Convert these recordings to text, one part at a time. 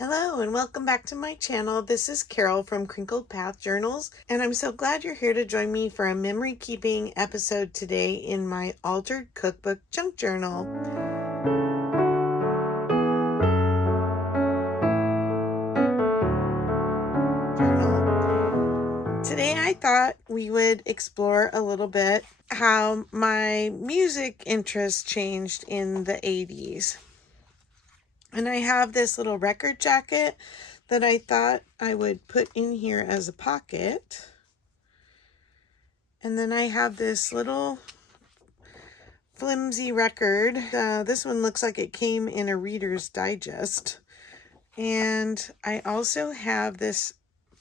Hello and welcome back to my channel. This is Carol from Crinkled Path Journals, and I'm so glad you're here to join me for a memory keeping episode today in my altered cookbook junk journal. Today I thought we would explore a little bit how my music interest changed in the 80s. And I have this little record jacket that I thought I would put in here as a pocket. And then I have this little flimsy record. This one looks like it came in a Reader's Digest. And I also have this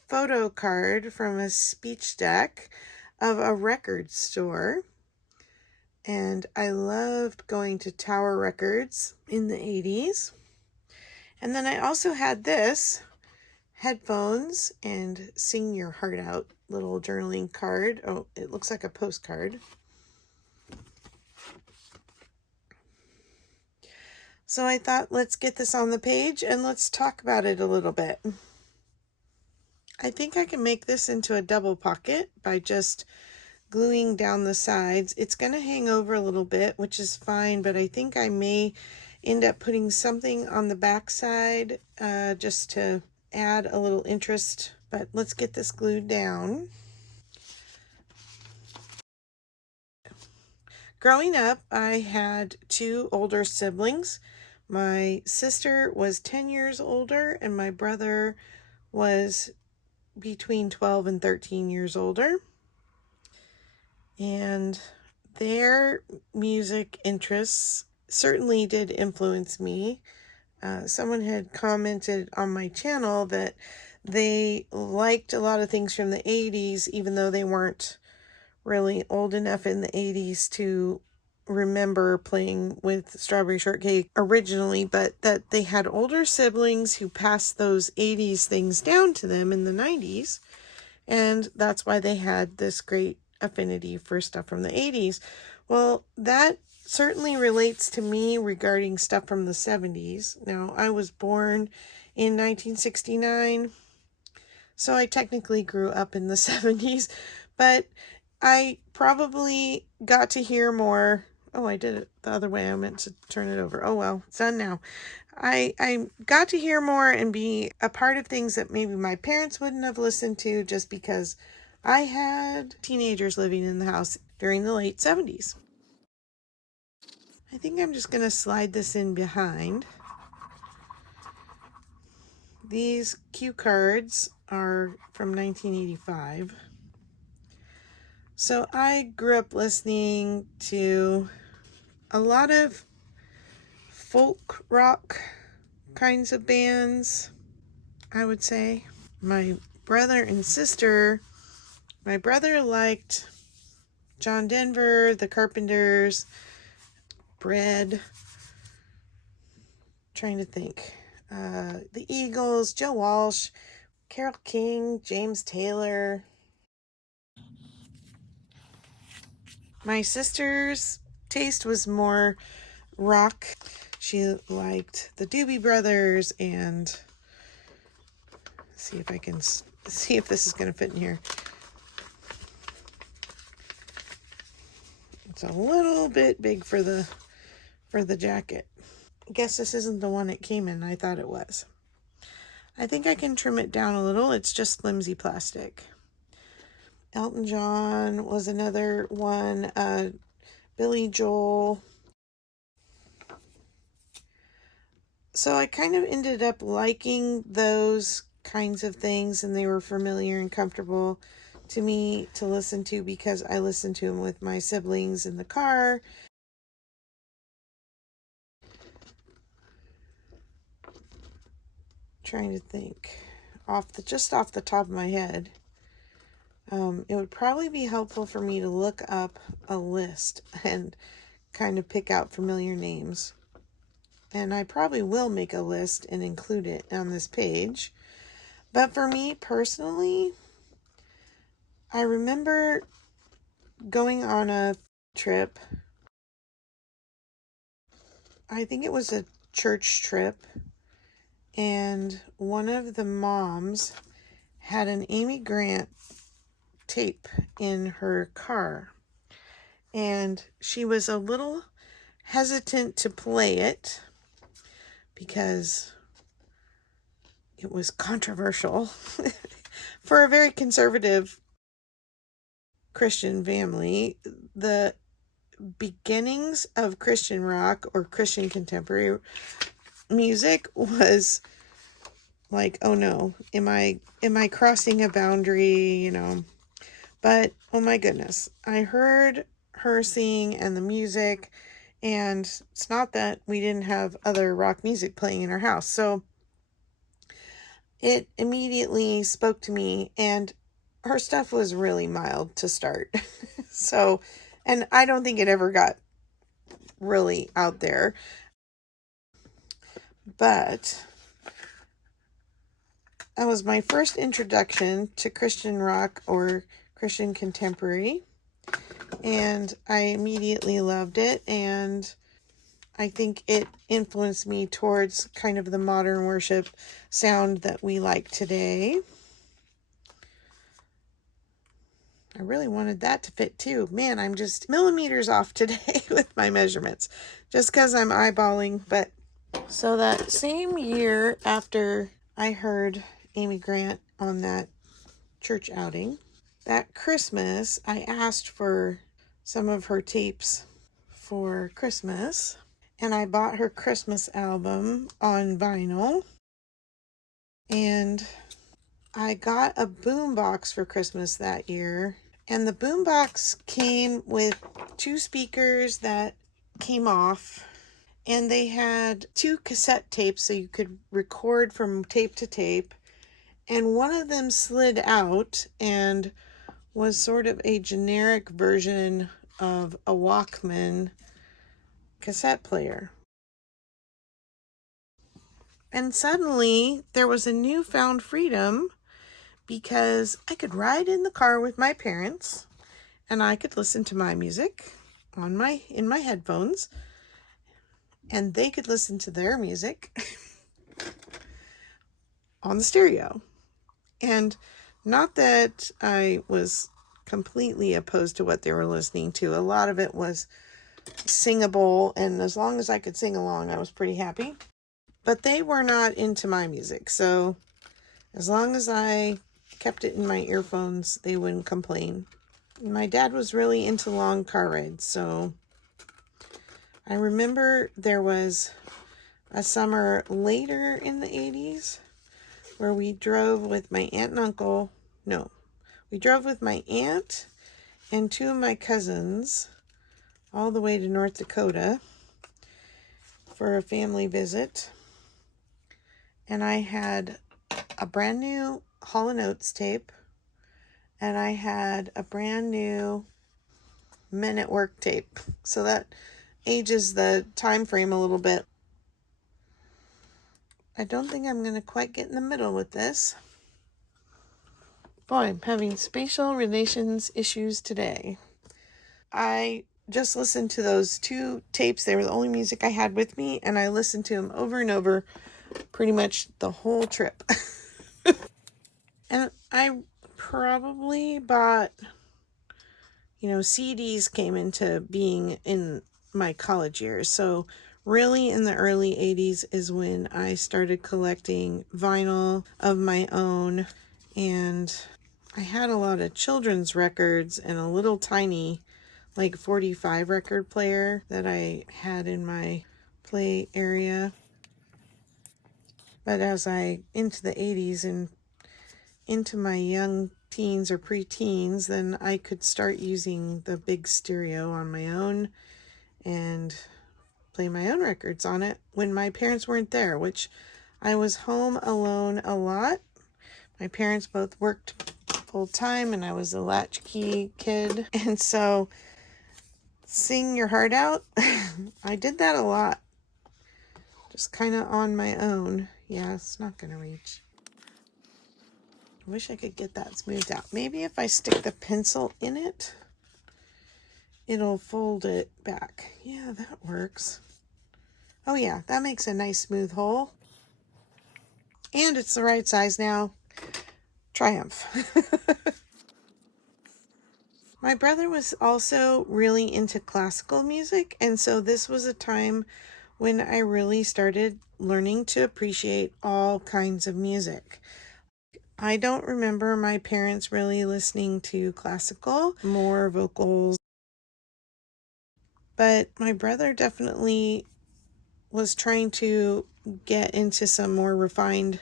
photo card from a speech deck of a record store. And I loved going to Tower Records in the 80s. And then I also had this headphones and Sing Your Heart Out little journaling card. Oh, it looks like a postcard. So I thought, let's get this on the page and let's talk about it a little bit. I think I can make this into a double pocket by just gluing down the sides. It's going to hang over a little bit, which is fine, but I think I may end up putting something on the back side just to add a little interest. But let's get this glued down. Growing up, I had two older siblings. My sister was 10 years older, and my brother was between 12 and 13 years older. And their music interests certainly did influence me. Someone had commented on my channel that they liked a lot of things from the 80s, even though they weren't really old enough in the 80s to remember playing with Strawberry Shortcake originally, but that they had older siblings who passed those 80s things down to them in the 90s, and that's why they had this great affinity for stuff from the 80s. Well, that certainly relates to me regarding stuff from the 70s. Now, I was born in 1969, so I technically grew up in the 70s, but I probably got to hear more. Oh, I did it the other way. I meant to turn it over. Oh, well, it's done now. I got to hear more and be a part of things that maybe my parents wouldn't have listened to just because I had teenagers living in the house during the late 70s. I think I'm just going to slide this in behind. These cue cards are from 1985. So I grew up listening to a lot of folk rock kinds of bands, I would say. My brother and sister, my brother liked John Denver, the Carpenters, Bread, trying to think, the Eagles, Joe Walsh, Carole King, James Taylor. My sister's taste was more rock. She liked the Doobie Brothers and see if I can see if this is going to fit in here. It's a little bit big for the jacket. I guess this isn't the one it came in. I thought it was. I think I can trim it down a little. It's just flimsy plastic. Elton John was another one. Billy Joel. So I kind of ended up liking those kinds of things, and they were familiar and comfortable to me to listen to because I listened to them with my siblings in the car. Trying to think just off the top of my head. It would probably be helpful for me to look up a list and kind of pick out familiar names. And I probably will make a list and include it on this page. But for me personally, I remember going on a trip. I think it was a church trip. and one of the moms had an Amy Grant tape in her car, and she was a little hesitant to play it because it was controversial for a very conservative Christian family. The beginnings of Christian rock or Christian contemporary music was like, oh no, am I crossing a boundary, But oh my goodness, I heard her sing and the music, and it's not that we didn't have other rock music playing in our house. So it immediately spoke to me, and her stuff was really mild to start. So, and I don't think it ever got really out there. But that was my first introduction to Christian rock or Christian contemporary. And I immediately loved it. And I think it influenced me towards kind of the modern worship sound that we like today. I really wanted that to fit too. Man, I'm just millimeters off today with my measurements, just because I'm eyeballing. But so that same year after I heard Amy Grant on that church outing, that Christmas, I asked for some of her tapes for Christmas, and I bought her Christmas album on vinyl, and I got a boombox for Christmas that year, and the boombox came with 2 speakers that came off, and they had 2 cassette tapes so you could record from tape to tape, and one of them slid out and was sort of a generic version of a Walkman cassette player. And suddenly there was a newfound freedom because I could ride in the car with my parents and I could listen to my music in my headphones, and they could listen to their music on the stereo. And not that I was completely opposed to what they were listening to. A lot of it was singable, and as long as I could sing along, I was pretty happy. But they were not into my music, so as long as I kept it in my earphones, they wouldn't complain. My dad was really into long car rides, so I remember there was a summer later in the 80s where we drove with my aunt and uncle. No, we drove with my aunt and 2 of my cousins all the way to North Dakota for a family visit. And I had a brand new Hall & Oates tape, and I had a brand new Men at Work tape. So that ages the time frame a little bit. I don't think I'm going to quite get in the middle with this. Boy, I'm having spatial relations issues today. I just listened to those 2 tapes. They were the only music I had with me, and I listened to them over and over pretty much the whole trip. And I probably bought, CDs came into being in my college years. So really in the early 80s is when I started collecting vinyl of my own, and I had a lot of children's records and a little tiny 45 record player that I had in my play area. But as I into the 80s and into my young teens or preteens, then I could start using the big stereo on my own and play my own records on it when my parents weren't there, which I was home alone a lot. My parents both worked full time and I was a latchkey kid. And so sing your heart out, I did that a lot. Just kind of on my own. Yeah, it's not going to reach. I wish I could get that smoothed out. Maybe if I stick the pencil in it, it'll fold it back. Yeah, that works. Oh yeah, that makes a nice smooth hole. And it's the right size now. Triumph. My brother was also really into classical music, and so this was a time when I really started learning to appreciate all kinds of music. I don't remember my parents really listening to classical, more vocals, but my brother definitely was trying to get into some more refined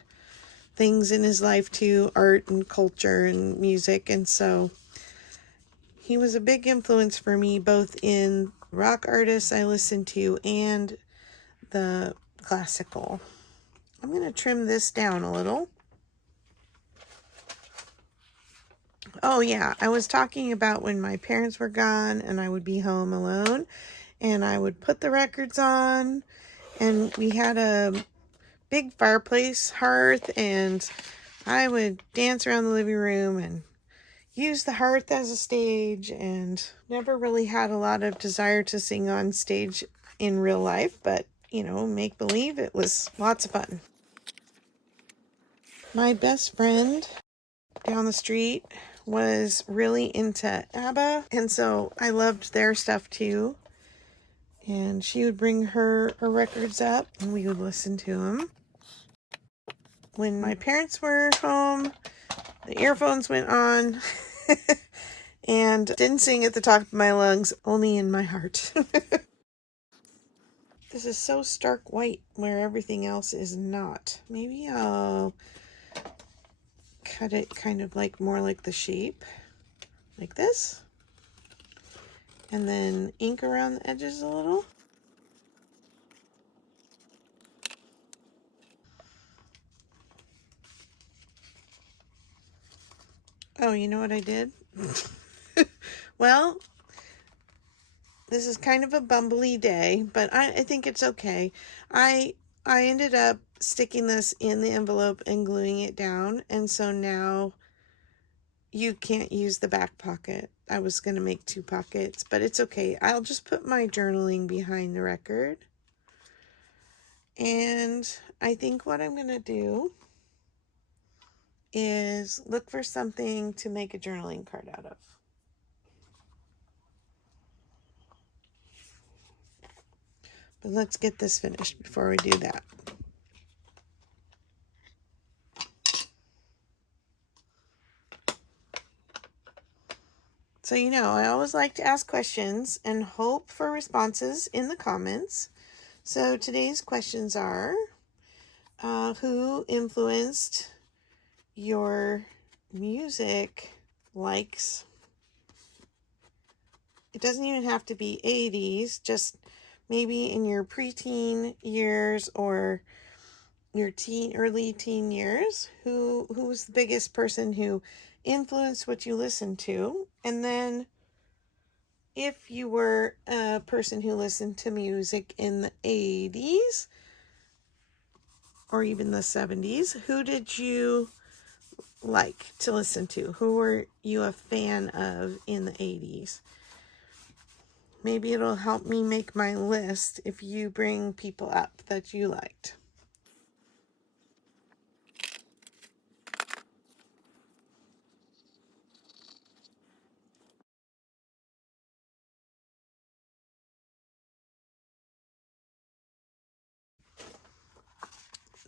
things in his life too, art and culture and music, and so he was a big influence for me both in rock artists I listened to and the classical. I'm going to trim this down a little. Oh yeah, I was talking about when my parents were gone and I would be home alone and I would put the records on, and we had a big fireplace hearth and I would dance around the living room and use the hearth as a stage, and never really had a lot of desire to sing on stage in real life, but make believe, it was lots of fun. My best friend down the street was really into Abba, and so I loved their stuff too. And she would bring her records up and we would listen to them. When my parents were home, the earphones went on and didn't sing at the top of my lungs, only in my heart. This is so stark white where everything else is not. Maybe I'll cut it kind of like more like the shape, like this. And then ink around the edges a little. Oh, you know what I did? Well, this is kind of a bumbly day, but I think it's okay. I ended up sticking this in the envelope and gluing it down, and so now you can't use the back pocket. I was going to make 2 pockets, but it's okay. I'll just put my journaling behind the record. And I think what I'm going to do is look for something to make a journaling card out of. But let's get this finished before we do that. So, I always like to ask questions and hope for responses in the comments. So today's questions are, who influenced your music likes? It doesn't even have to be 80s, just maybe in your preteen years or your early teen years. Who was the biggest person who influenced what you listened to? And then if you were a person who listened to music in the 80s or even the 70s, who did you like to listen to? Who were you a fan of in the 80s? Maybe it'll help me make my list if you bring people up that you liked.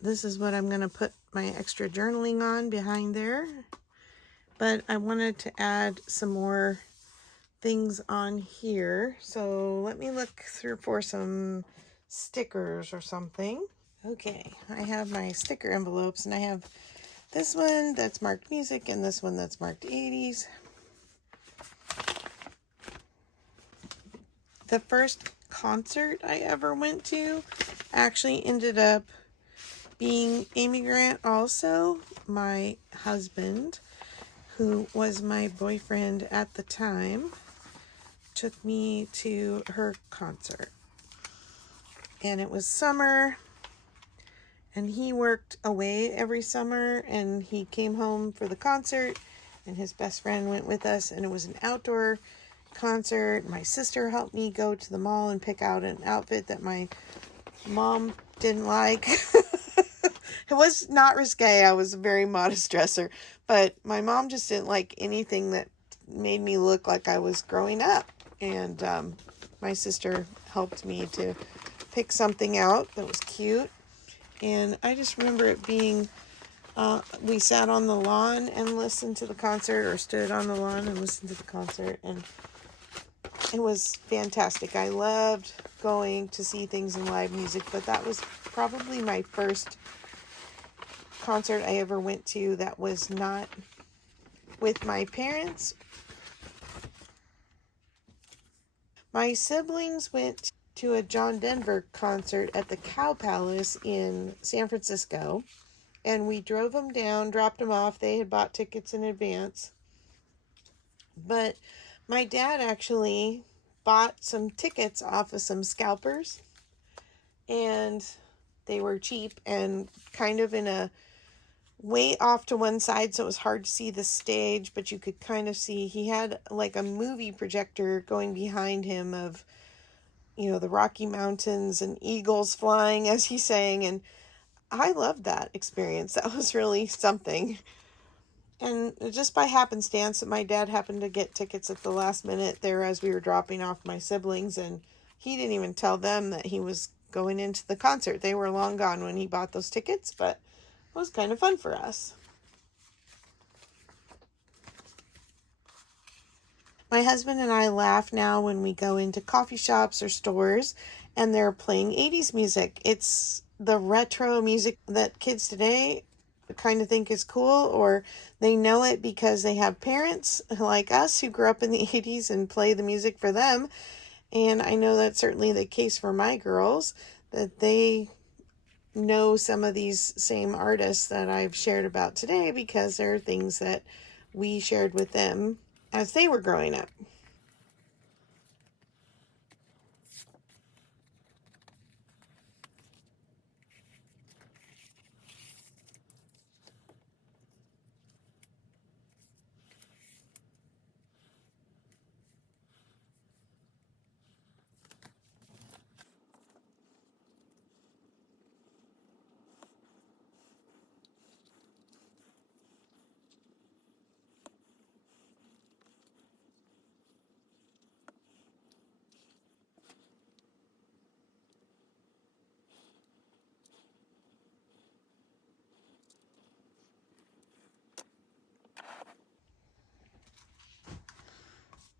This is what I'm going to put my extra journaling on behind there. But I wanted to add some more things on here. So let me look through for some stickers or something. Okay, I have my sticker envelopes, and I have this one that's marked music and this one that's marked 80s. The first concert I ever went to actually ended up being Amy Grant, also my husband, who was my boyfriend at the time, took me to her concert. And it was summer, and he worked away every summer, and he came home for the concert, and his best friend went with us, and it was an outdoor concert. My sister helped me go to the mall and pick out an outfit that my mom didn't like. It was not risque. I was a very modest dresser, but my mom just didn't like anything that made me look like I was growing up. And my sister helped me to pick something out that was cute. And I just remember it being, we sat on the lawn and listened to the concert, or stood on the lawn and listened to the concert. And it was fantastic. I loved going to see things in live music, but that was probably my first concert I ever went to that was not with my parents. My siblings went to a John Denver concert at the Cow Palace in San Francisco, and we drove them down, dropped them off. They had bought tickets in advance. But my dad actually bought some tickets off of some scalpers, and they were cheap and kind of in a way off to one side, so it was hard to see the stage, but you could kind of see he had like a movie projector going behind him of, the Rocky Mountains and eagles flying as he sang, and I loved that experience. That was really something. And just by happenstance, my dad happened to get tickets at the last minute there as we were dropping off my siblings, and he didn't even tell them that he was going into the concert. They were long gone when he bought those tickets, but it was kind of fun for us. My husband and I laugh now when we go into coffee shops or stores and they're playing 80s music. It's the retro music that kids today kind of think is cool, or they know it because they have parents like us who grew up in the 80s and play the music for them. And I know that's certainly the case for my girls, that they know some of these same artists that I've shared about today because there are things that we shared with them as they were growing up.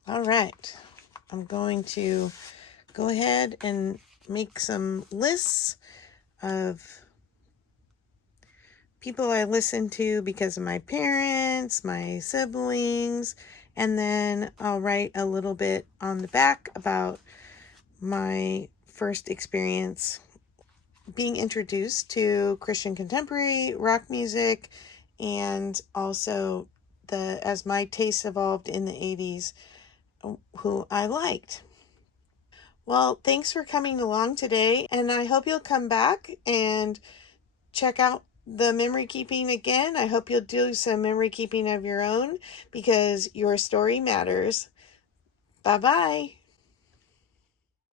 All right, I'm going to go ahead and make some lists of people I listen to because of my parents, my siblings, and then I'll write a little bit on the back about my first experience being introduced to Christian contemporary rock music, and also as my tastes evolved in the 80s, who I liked. Well, thanks for coming along today, and I hope you'll come back and check out the memory keeping again. I hope you'll do some memory keeping of your own because your story matters. Bye-bye.